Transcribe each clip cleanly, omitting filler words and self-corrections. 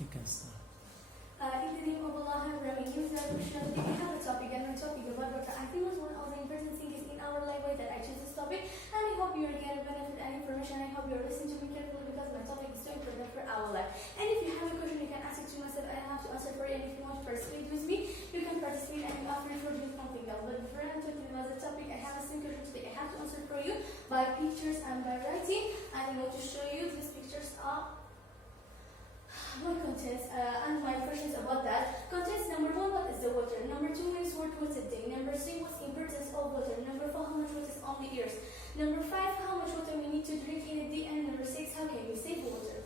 You can start. In the name of Allah, we have a topic, and my topic about water. I think was one of the important things in our life that I chose this topic, and I hope you are getting benefit and information. I hope you are listening to me carefully because my topic is so important for our life. And if you have a question, you can ask it to myself, and I have to answer for it. And if you want to participate with me, you can participate, and you are free for doing something else. But before I'm talking about the topic, I have a simple question today. I have to answer for you by pictures and by writing. I'm going to show you these pictures are my contents and my questions about that. Contents: number 1, what is the water? Number 2, when is water a day? Number 3, what's the importance of water? Number 4, how much water is on the earth? Number 5, how much water we need to drink in a day? And number 6, how can we save water?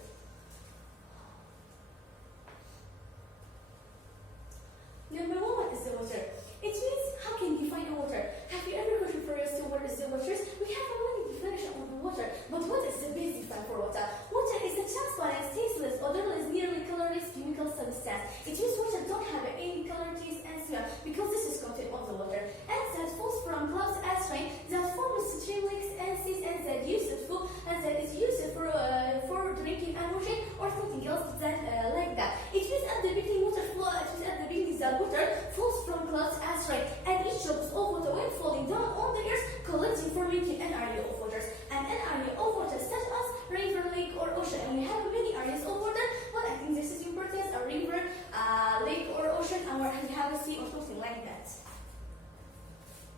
Number 1, what is the water? It means how can you define water? Have you ever questioned for yourself what is the water? We have a many definition of the water, but what is the base definition for water? Water is a transparent, tasteless, odorless, nearly colorless chemical substance. It means water don't have any color, taste, and smell because this is content of the water. And that falls from clouds as rain, that forms stream lakes and seas, and that useful and that is used for drinking and washing or something else that like that. It means at the beginning water flow. It means at the beginning that water falls from clouds as rain, and each drop of water when falling down on the earth collects forming an area of water. And an area of water such as river, lake, or ocean. And we have many areas of water, but I think this is important: a river, lake, or ocean, and where we have a sea or something like that.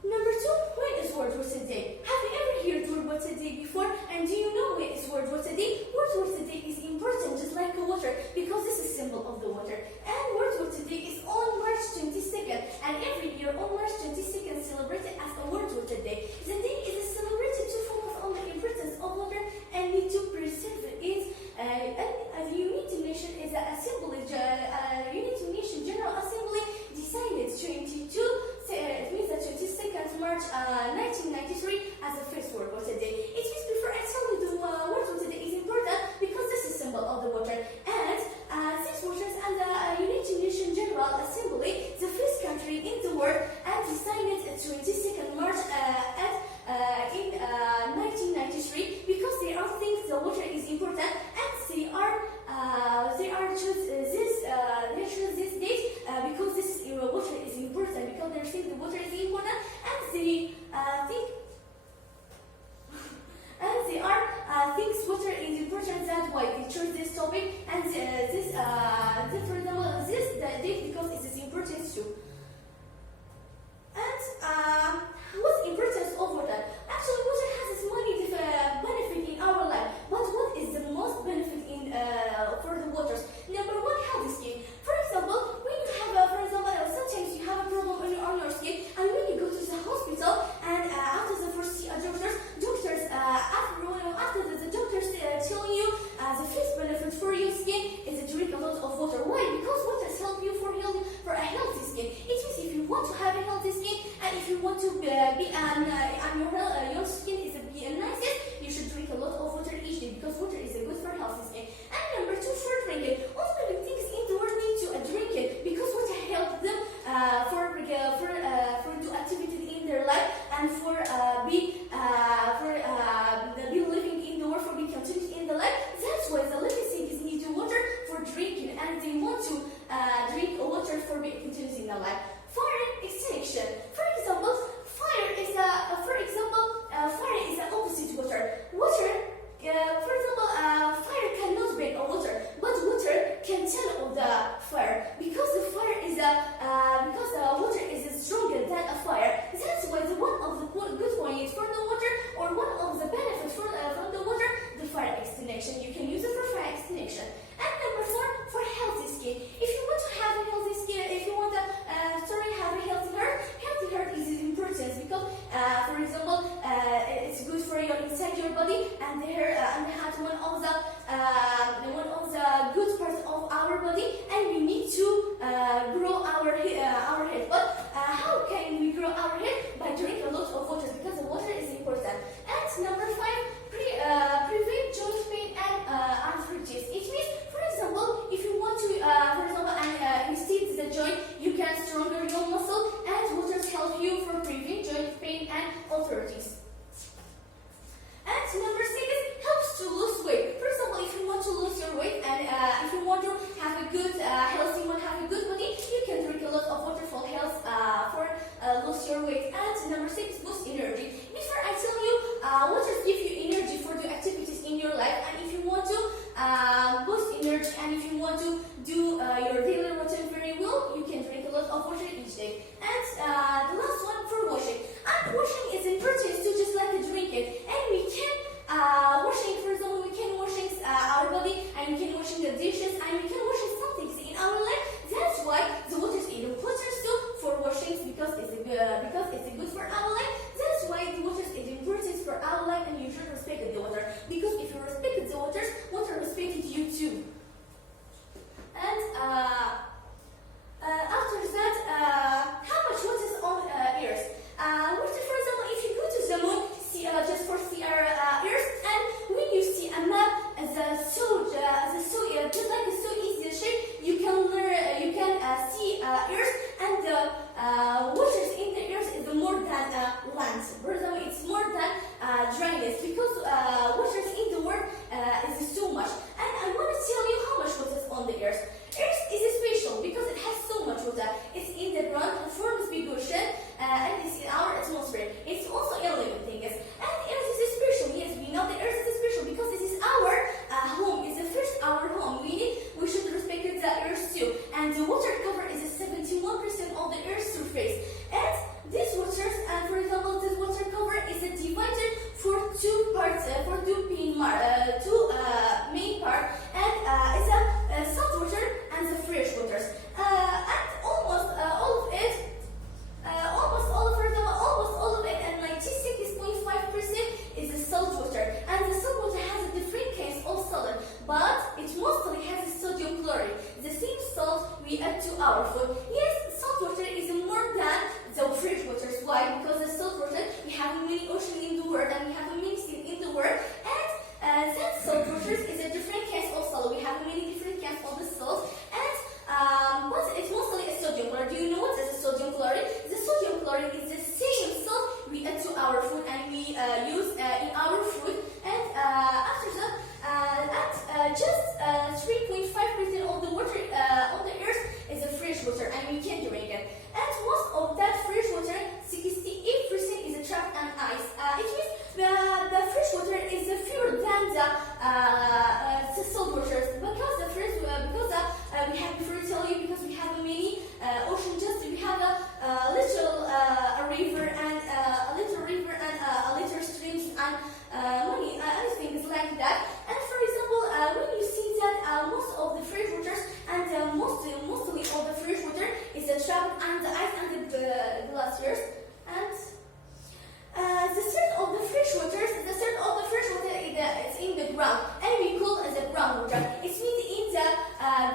Number 2, when is World Water Day? Have you ever heard World Water Day before? And do you know when is World Water Day? World Water Day is important just like water because this is symbol of the water. And World Water Day is on March 22nd, and every year on March 22nd celebrated as a World Water Day. The day is celebrated to focus on the importance of water and need to preserve it. And the United Nations is a assembly. United Nations General Assembly decided it means that 22nd March 1993 as the first World Water Day. It means before I tell you the World Water Day is important because this is symbol of the water. And six waters and the United Nations General Assembly, the first country in the world, and decided 22nd March in 1993 because they are think the water is important, and they choose this date because this water is important because they think the water is important, and they thinks water is important. That's why they chose this topic and for example this date because it is important too. And what's the importance of water? Actually, water has this many benefit in our life. But what is the most benefit in for the waters? Number 1, healthy skin. For example, when you have sometimes you have a problem on your skin, and when you go to the hospital and after the first see a doctors after the doctors telling you the first benefit for your skin is to drink a lot of water. Why? Because water help you for a healthy skin. It means if you want to have a healthy skin and if you want to be your skin is be nicest, you should drink a lot of water each day because water is good for healthy skin. And number 2, for drinking. Also, living things in the world need to drink it because water helps them for do activities in their life and for be living in the world, for be continued in the life. That's why the living things need water for drinking, and they want to drink water for be continued in the life. Fire extinction. For example, fire is the opposite water. For example, fire cannot burn water, but water can turn on the fire because the fire is because the water is stronger than a fire. That's why one of the good points for the water, or one of the benefits from the water, the fire extinction. You can use it for fire extinction. And number 4, for healthy skin. If you want to have a healthy skin, if you want to have a healthy heart is important because, for example, it's good for your inside your body, and the hair and the heart one of the good parts of our body, and we need to grow our hair. But how can we grow our hair? By drinking a lot of water because the water is important. And number 5, prevent joint pain and arthritis. It means, for example, if you want to, instead the joint, you can stronger your muscle, and water help you for prevent joint pain and arthritis. And number 6 helps to lose weight. For example, if you want to lose your weight and if you want to have a want to do your daily routine very well, you can drink a lot of water each day. And the last one for washing. And washing is important too, just like drinking. And we can washing, for example, we can washing our body, and we can washing the dishes, and we can washing some things in our life. That's why the water is important too for washing, because it's good for our life. That's why the water is important for our life, and you should respect the water. Because if you respect the water, water respected you too. And after that, how much water is on Earth? Water, for example, if you go to the moon, just for see our Earth, and when you see a map, just like it's so easy shape, you can see Earth, and the waters in the Earth is more than land. For example, it's more than dryness, because waters in the world is so much. And I want to tell you how much water is on the Earth. Earth is special because it has so much water. It's in the ground, it forms big ocean, and it's in our atmosphere. It's also a living thing. And Earth is special. Yes, we know the Earth is special because this is our home. It's the first our home. We should respect the Earth too. And the water cover is 71% of the Earth's surface. And these waters, for example, this water cover is divided for two parts, for two main parts, and it's a salt water and the fresh waters. And almost all of it, and 96.5% is the salt water. And the salt water has a different kinds of salt, but it mostly has a sodium chloride, the same salt we add to our food. Yes, salt water is more than the fresh waters. Why? Because the salt water, we have many oceans in the world, and we have many seas in the world, and that salt water is a different kinds of salt. We have many different kinds of the salt, and but it's mostly a sodium chloride. Do you know what is a sodium chloride? The sodium chloride is the same salt we add to our food, and we use in our food. And after that, just 3.5% of the water on the Earth is a fresh water, and we can drink it. And most of that fresh water, 68% is trapped in ice. It means the fresh water is fewer than the salt waters, because we have before tell you, because we have many ocean. Just we have a little river and a little streams and many other things like that. And for example, when you see that most of the fresh waters and mostly all the fresh water is trapped under the ice and the glaciers. And the third of the fresh water is in the ground, and we call it the groundwater. It means in the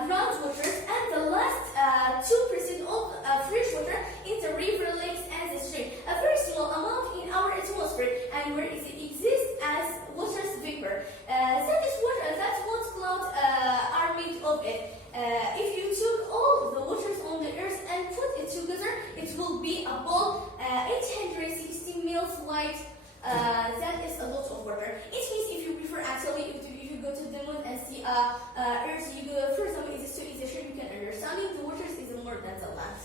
groundwaters, and the last 2% of fresh water in the river, lakes, and the stream. A very small amount in our atmosphere, and where it exists as water's vapor. That's what clouds are made of it. If you took all the waters on the Earth and put it together, it will be about 860 miles wide. That is a lot of water. It means if you prefer, actually, if you go to the moon and see Earth, you go, for example, it's so easy, sure you can understand it. The waters is more than the land.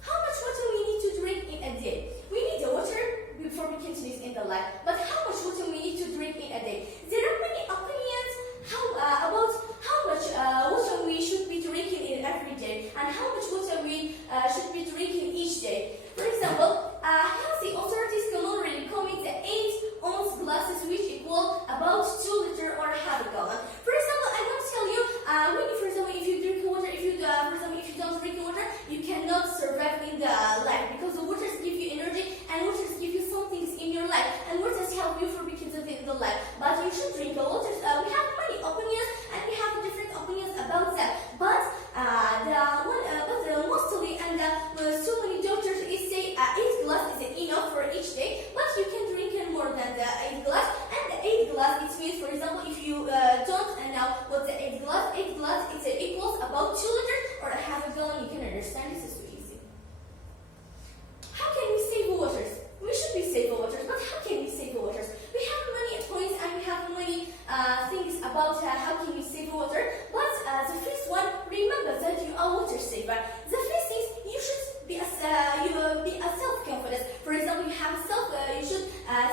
How much water we need to drink in a day? We need the water before we can live in the life. But how much water we need to drink in a day? There are many opinions about how much water we should be drinking in every day, and how much water we should be drinking each day. For example, healthy authorities commonly recommend the 8-ounce glasses, which equal about 2 liters or half a gallon. For example, I want to tell you, if you drink water, if you don't drink water, you cannot survive in the life, because the waters give you energy, and waters give you some things in your life, and waters help you for being in the life. But you should drink water. We have many opinions, and we have different opinions about that. But mostly, and so many doctors say 8 glasses is enough for each day, but you can drink more than the 8 glass. And the 8 glass, it means, for example, if you don't know what the 8 glass it equals about 2 liters or a half a gallon. You can understand, this is so easy. How can we save waters? We should be save waters, but how can we save waters? We have many points, and we have many things about how can we save water. But the first one, remember that you are water saver. The first is you should be a self-confidence. For example, you should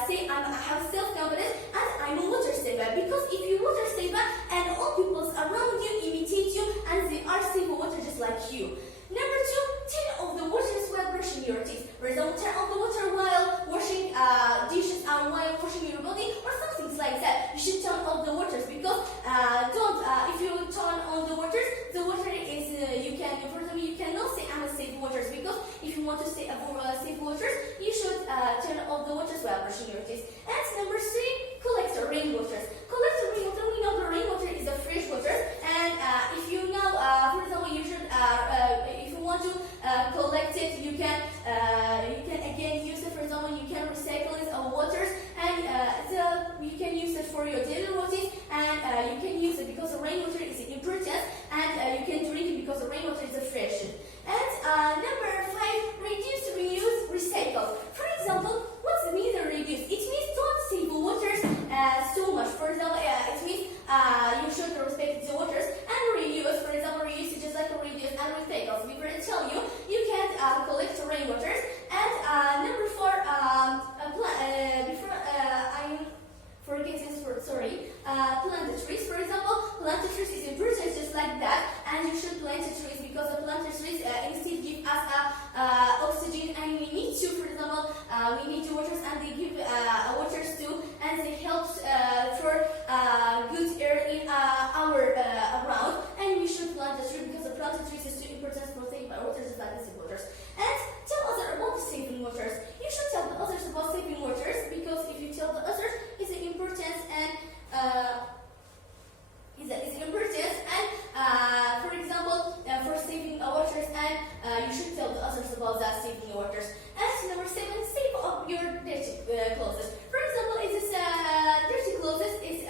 say I have self-confidence and I'm a water saver. Because if you water saver, on the waters, the water is you can, for example, you cannot say I'm a safe waters, because if you want to say safe waters, you should turn off the waters while brushing your teeth. And number 3, collect the rainwaters. Collect the rainwater. We know the rainwater is a fresh water, and if you know, for example, you should if you want to collect it, you can again use it. For example, you can recycle it waters, and you can use it for your daily routine, and you can use it because the rainwater is important, and you can drink it because the rainwater is fresh. And number 5, reduce, reuse, recycle. For example, what's the mean of reduce? It means don't save the waters so much. For example, it means you should respect the waters. And reuse, for example, reuse is just like reduce and recycle. Before I tell you, you can collect rainwaters. And number 4, before I'm forgetting this word, sorry, plant the trees. For example, plant the trees is important just like that, and you should plant the trees because the plant the trees instead give us oxygen, and we need to, for example, we need to waters, and they give waters too, and they help for good air in our around, and we should plant the tree because the plant the trees is too important for saving waters just like the waters. And tell others about the saving waters. You should tell the others about saving waters, because if you tell the others, it's important, and is important, and for example, for saving waters, and you should tell the others about that saving waters. And number 7, save up your dirty clothes. For example, if this dirty clothes is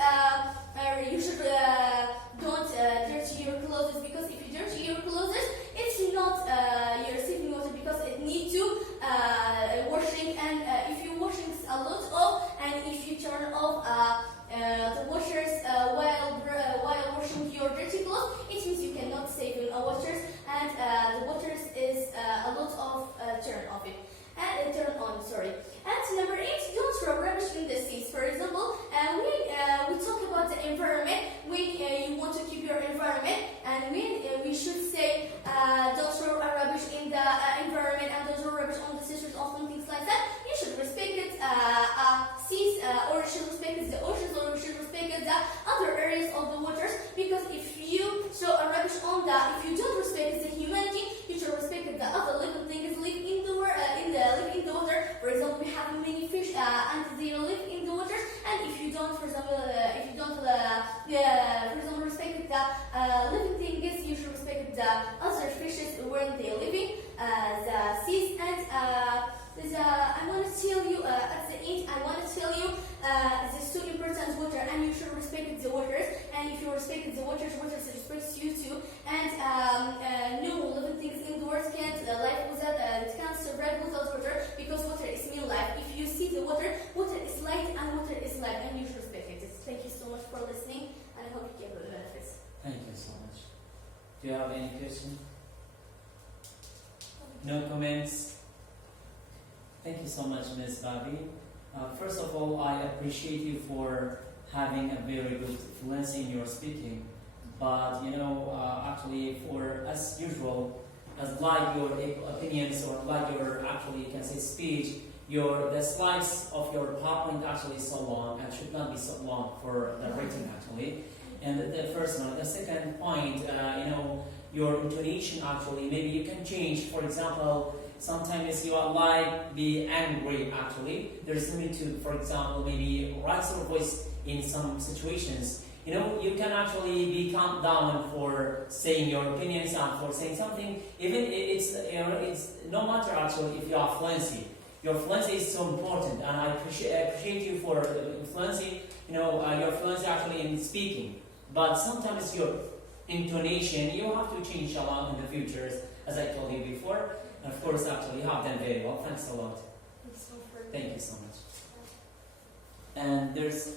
you should don't dirty your clothes, because if you dirty your clothes, it's not your saving water, because it needs to washing, and if you washing a lot of, and if you turn off the washers while washing your dirty clothes, it means you cannot save in waters, and the waters is a lot of turn off it. And turn on, sorry. And number 8, don't throw rubbish in the seas. For example, when we talk about the environment, when you want to keep your environment, and when we should say don't throw rubbish in the environment, and don't throw rubbish on the seas or things like that, you should respect it, seas, or you should respect the oceans, or you should respect the other areas of the waters, because if you throw a rubbish on that, if you don't respect the humanity, you should respect the other living things live in the live in the water. For example, we have many fish, and they live in the waters. And if you don't, for example, for example, respect the living things, you should respect the other fishes when they live in the seas. And I want to tell you at the end. I want to tell you the so important water, and you should respect the waters. And if you respect the waters, waters respects you too. And no living things in the world can't live without can't survive without water, because water is mean life. If you see the water, water is light, and water is life, and you should respect it. Thank you so much for listening, and I hope you get the benefits. Thank you so much. Do you have any question? No comments? Thank you so much, Ms. Babi. First of all, I appreciate you for having a very good fluency in your speaking. But actually, for as usual, as like your opinions, or like your actually you can say speech, the slides of your PowerPoint actually is so long and should not be so long for the written actually. And the first one, the second point, your intonation actually maybe you can change. For example, sometimes you are like be angry actually. There's need to, for example, maybe raise your voice in some situations. You can actually be calm down for saying your opinions and for saying something. Even it's no matter actually if you are fluency. Your fluency is so important, and I appreciate you for fluency. Your fluency actually in speaking. But sometimes your intonation you have to change a lot in the future, as I told you before. And of course, actually, you have done very well. Thanks a lot. Thank you so much. And there's